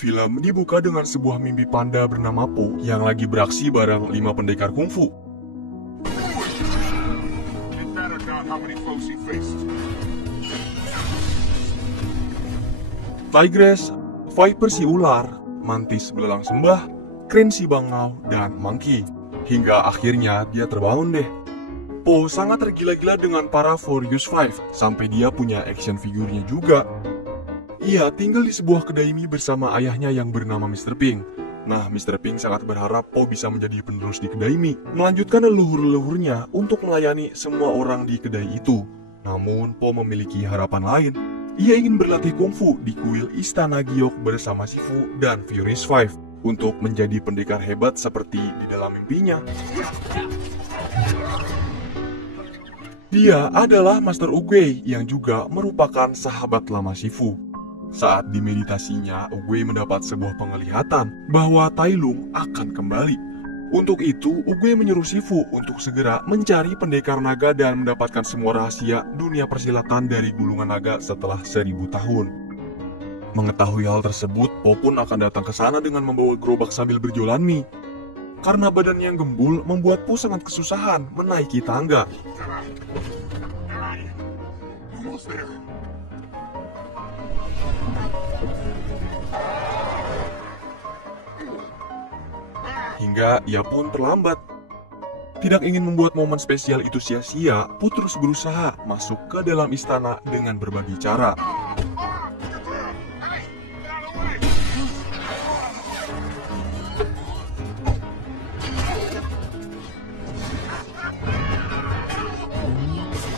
Film dibuka dengan sebuah mimpi panda bernama Po yang lagi beraksi bareng 5 pendekar kungfu. Tigress, Viper si ular, Mantis belalang sembah, Crane si bangau, dan Monkey. Hingga akhirnya dia terbangun deh. Po sangat tergila-gila dengan para Furious Five sampai dia punya action figurnya juga. Ia tinggal di sebuah kedai mie bersama ayahnya yang bernama Mr. Pink. Nah, Mr. Pink sangat berharap Po bisa menjadi penerus di kedai mie, melanjutkan leluhur-leluhurnya untuk melayani semua orang di kedai itu. Namun, Po memiliki harapan lain. Ia ingin berlatih kungfu di kuil Istana Giok bersama Shifu dan Furious Five untuk menjadi pendekar hebat seperti di dalam mimpinya. Dia adalah Master Oogway yang juga merupakan sahabat lama Shifu. Saat di meditasinya, Oogway mendapat sebuah penglihatan bahwa Tai Lung akan kembali. Untuk itu, Oogway menyuruh Shifu untuk segera mencari pendekar naga dan mendapatkan semua rahasia dunia persilatan dari gulungan naga setelah 1000 tahun. Mengetahui hal tersebut, Po pun akan datang ke sana dengan membawa gerobak sambil berjualan mie. Karena badannya yang gembul, membuat Po sangat kesusahan menaiki tangga. Hingga ia pun terlambat. Tidak ingin membuat momen spesial itu sia-sia, Po terus berusaha masuk ke dalam istana dengan berbagai cara.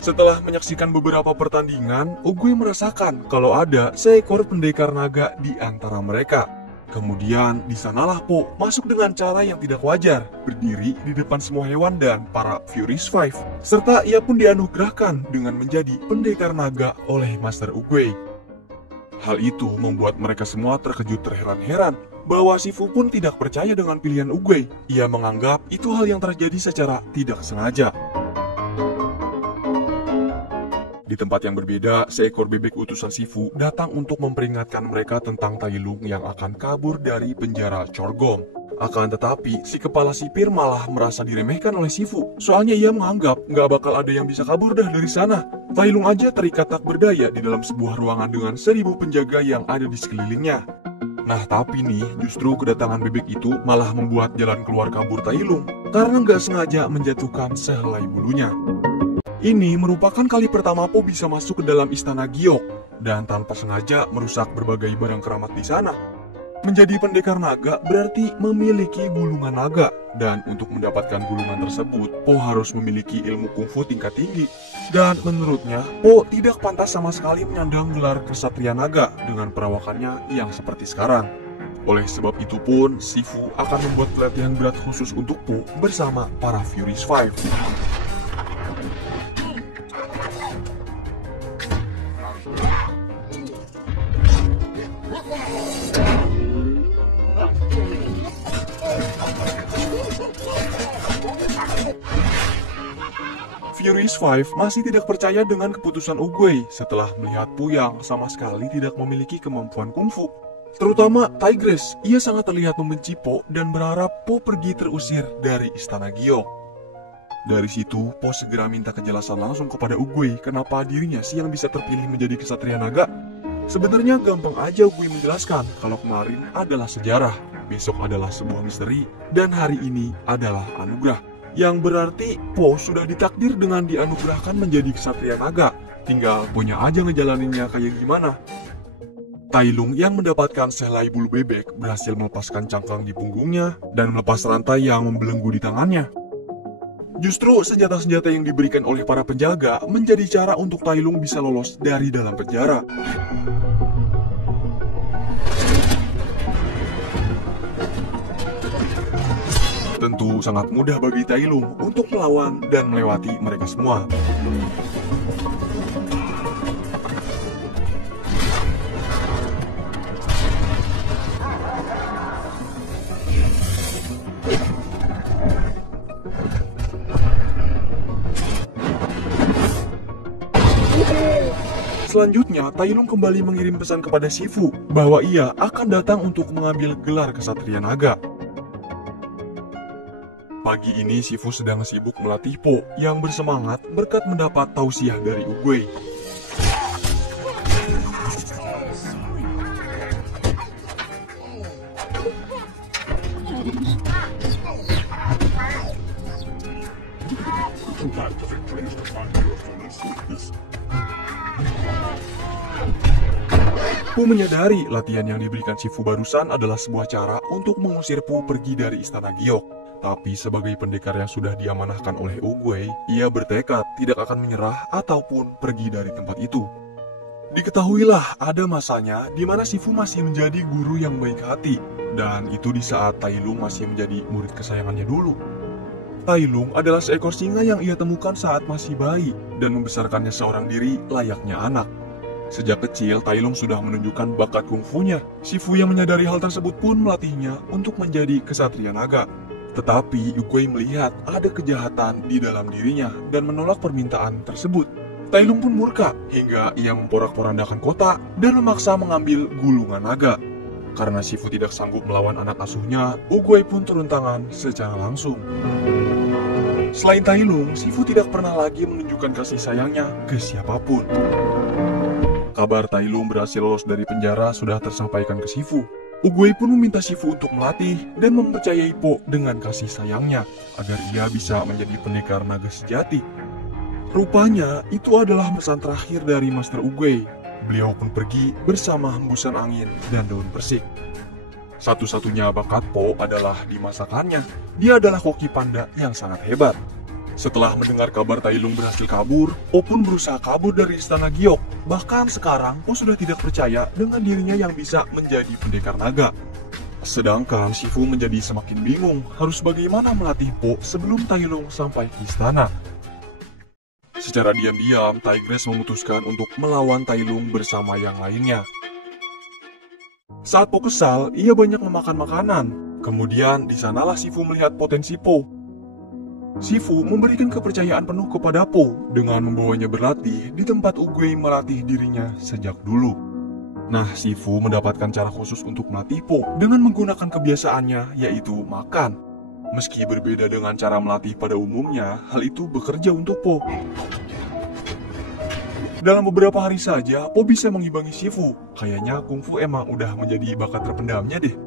Setelah menyaksikan beberapa pertandingan, Oogway merasakan kalau ada seekor pendekar naga di antara mereka. Kemudian, di sanalah Po masuk dengan cara yang tidak wajar, berdiri di depan semua hewan dan para Furious Five. Serta ia pun dianugerahkan dengan menjadi pendekar naga oleh Master Oogway. Hal itu membuat mereka semua terkejut terheran-heran bahwa Shifu pun tidak percaya dengan pilihan Oogway. Ia menganggap itu hal yang terjadi secara tidak sengaja. Di tempat yang berbeda, seekor bebek utusan Shifu datang untuk memperingatkan mereka tentang Tai Lung yang akan kabur dari penjara Chorgom. Akan tetapi, si kepala sipir malah merasa diremehkan oleh Shifu. Soalnya ia menganggap nggak bakal ada yang bisa kabur dah dari sana. Tai Lung aja terikat tak berdaya di dalam sebuah ruangan dengan 1000 penjaga yang ada di sekelilingnya. Nah tapi nih, justru kedatangan bebek itu malah membuat jalan keluar kabur Tai Lung karena nggak sengaja menjatuhkan sehelai bulunya. Ini merupakan kali pertama Po bisa masuk ke dalam istana Giok dan tanpa sengaja merusak berbagai barang keramat di sana. Menjadi pendekar naga berarti memiliki gulungan naga, dan untuk mendapatkan gulungan tersebut, Po harus memiliki ilmu kungfu tingkat tinggi. Dan menurutnya, Po tidak pantas sama sekali menyandang gelar kesatria naga dengan perawakannya yang seperti sekarang. Oleh sebab itu pun, Shifu akan membuat pelatihan berat khusus untuk Po bersama para Furious Five. Furious Five masih tidak percaya dengan keputusan Oogway setelah melihat Po yang sama sekali tidak memiliki kemampuan kungfu. Terutama Tigress, ia sangat terlihat membenci Po dan berharap Po pergi terusir dari istana Giok. Dari situ, Po segera minta kejelasan langsung kepada Oogway kenapa dirinya sih yang bisa terpilih menjadi kesatria naga. Sebenarnya gampang aja Oogway menjelaskan kalau kemarin adalah sejarah, besok adalah sebuah misteri, dan hari ini adalah anugerah. Yang berarti Po sudah ditakdir dengan dianugerahkan menjadi kesatria naga. Tinggal Ponya aja ngejalaninnya kayak gimana. Tai Lung yang mendapatkan sehelai bulu bebek berhasil melepaskan cangkang di punggungnya dan melepas rantai yang membelenggu di tangannya. Justru senjata-senjata yang diberikan oleh para penjaga menjadi cara untuk Tai Lung bisa lolos dari dalam penjara. Tentu sangat mudah bagi Tai Lung untuk melawan dan melewati mereka semua. Selanjutnya, Tai Lung kembali mengirim pesan kepada Shifu bahwa ia akan datang untuk mengambil gelar Kesatria Naga. Pagi ini Shifu sedang sibuk melatih Po yang bersemangat berkat mendapat tausiah dari Oogway. Po menyadari latihan yang diberikan Shifu barusan adalah sebuah cara untuk mengusir Po pergi dari istana Giok. Tapi sebagai pendekar yang sudah diamanahkan oleh Oogway, ia bertekad tidak akan menyerah ataupun pergi dari tempat itu. Diketahuilah ada masanya di mana Shifu masih menjadi guru yang baik hati, dan itu di saat Tai Lung masih menjadi murid kesayangannya dulu. Tai Lung adalah seekor singa yang ia temukan saat masih bayi dan membesarkannya seorang diri layaknya anak. Sejak kecil, Tai Lung sudah menunjukkan bakat kungfunya. Shifu yang menyadari hal tersebut pun melatihnya untuk menjadi Kesatria Naga. Tetapi Oogway melihat ada kejahatan di dalam dirinya dan menolak permintaan tersebut. Tai Lung pun murka hingga ia memporak-porandakan kota dan memaksa mengambil gulungan naga. Karena Shifu tidak sanggup melawan anak asuhnya, Oogway pun turun tangan secara langsung. Selain Tai Lung, Shifu tidak pernah lagi menunjukkan kasih sayangnya ke siapapun. Kabar Tai Lung berhasil lolos dari penjara sudah tersampaikan ke Shifu. Oogway pun meminta Shifu untuk melatih dan mempercayai Po dengan kasih sayangnya agar ia bisa menjadi pendekar naga sejati. Rupanya itu adalah pesan terakhir dari Master Oogway. Beliau pun pergi bersama hembusan angin dan daun persik. Satu-satunya bakat Po adalah di masakannya. Dia adalah koki panda yang sangat hebat. Setelah mendengar kabar Tai Lung berhasil kabur, Po pun berusaha kabur dari istana Giok. Bahkan sekarang Po sudah tidak percaya dengan dirinya yang bisa menjadi pendekar naga. Sedangkan Shifu menjadi semakin bingung harus bagaimana melatih Po sebelum Tai Lung sampai ke istana. Secara diam-diam, Tigress memutuskan untuk melawan Tai Lung bersama yang lainnya. Saat Po kesal, ia banyak memakan makanan. Kemudian di sanalah Shifu melihat potensi Po. Shifu memberikan kepercayaan penuh kepada Po dengan membawanya berlatih di tempat Oogway melatih dirinya sejak dulu. Nah, Shifu mendapatkan cara khusus untuk melatih Po dengan menggunakan kebiasaannya, yaitu makan. Meski berbeda dengan cara melatih pada umumnya, hal itu bekerja untuk Po. Dalam beberapa hari saja, Po bisa mengimbangi Shifu. Kayaknya kungfu emang udah menjadi bakat terpendamnya deh.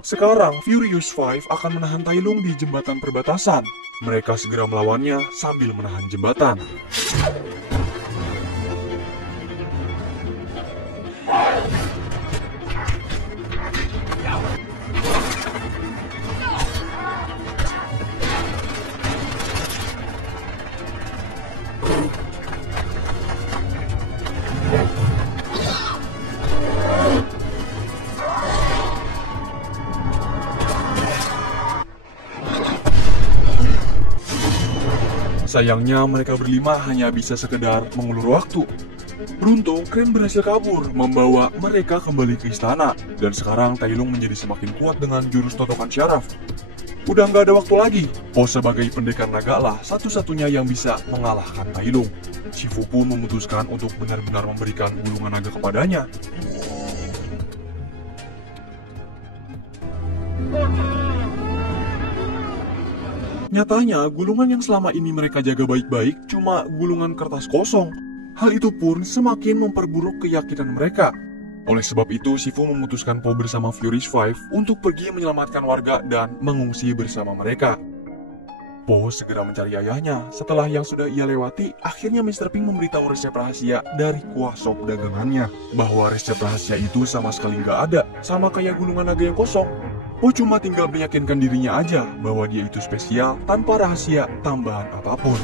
Sekarang, Furious Five akan menahan Tai Lung di jembatan perbatasan. Mereka segera melawannya sambil menahan jembatan. Sayangnya mereka berlima hanya bisa sekedar mengulur waktu. Beruntung, Crane berhasil kabur, membawa mereka kembali ke istana. Dan sekarang Tai Lung menjadi semakin kuat dengan jurus totokan syaraf. Udah nggak ada waktu lagi. Po sebagai pendekar naga lah satu-satunya yang bisa mengalahkan Tai Lung. Shifu pun memutuskan untuk benar-benar memberikan gulungan naga kepadanya. Nyatanya, gulungan yang selama ini mereka jaga baik-baik cuma gulungan kertas kosong. Hal itu pun semakin memperburuk keyakinan mereka. Oleh sebab itu, Shifu memutuskan Po bersama Furious Five untuk pergi menyelamatkan warga dan mengungsi bersama mereka. Po segera mencari ayahnya. Setelah yang sudah ia lewati, akhirnya Mr. Pink memberitahu resep rahasia dari kuah sop dagangannya. Bahwa resep rahasia itu sama sekali nggak ada, sama kayak gulungan naga yang kosong. Po cuma tinggal meyakinkan dirinya aja bahwa dia itu spesial tanpa rahasia tambahan apapun.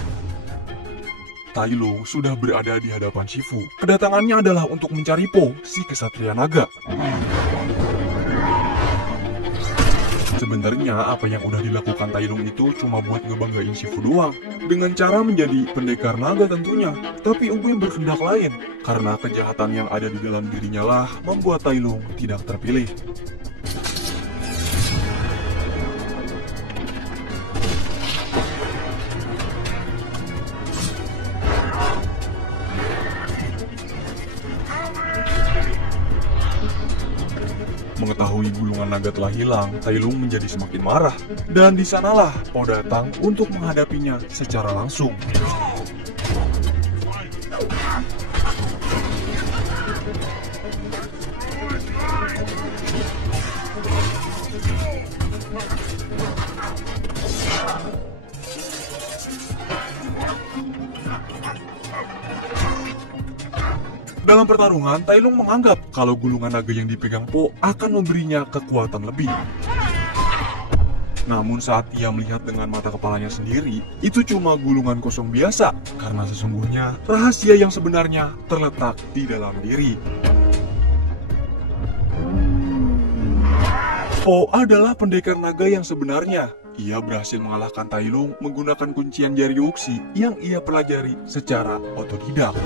Tai Lung sudah berada di hadapan Shifu. Kedatangannya adalah untuk mencari Po, si kesatria naga. Sebenarnya apa yang udah dilakukan Tai Lung itu cuma buat ngebanggain Shifu doang, dengan cara menjadi pendekar naga tentunya. Tapi Uguay berkehendak lain, karena kejahatan yang ada di dalam dirinya lah membuat Tai Lung tidak terpilih. Mengetahui gulungan naga telah hilang, Tai Lung menjadi semakin marah. Dan di sanalah Po datang untuk menghadapinya secara langsung. Dalam pertarungan, Tai Lung menganggap kalau gulungan naga yang dipegang Po akan memberinya kekuatan lebih. Namun saat ia melihat dengan mata kepalanya sendiri, itu cuma gulungan kosong biasa, karena sesungguhnya rahasia yang sebenarnya terletak di dalam diri. Po adalah pendekar naga yang sebenarnya. Ia berhasil mengalahkan Tai Lung menggunakan kuncian jari Uxie yang ia pelajari secara otodidak.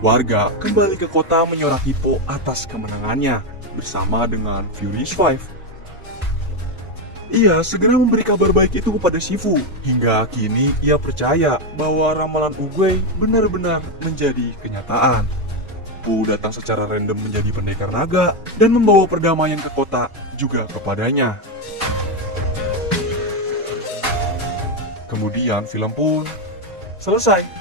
Warga kembali ke kota menyoraki Po atas kemenangannya bersama dengan Furious Five. Ia segera memberi kabar baik itu kepada Shifu. Hingga kini ia percaya bahwa ramalan Uguay benar-benar menjadi kenyataan. Po datang secara random menjadi pendekar naga dan membawa perdamaian ke kota juga kepadanya. Kemudian film pun selesai.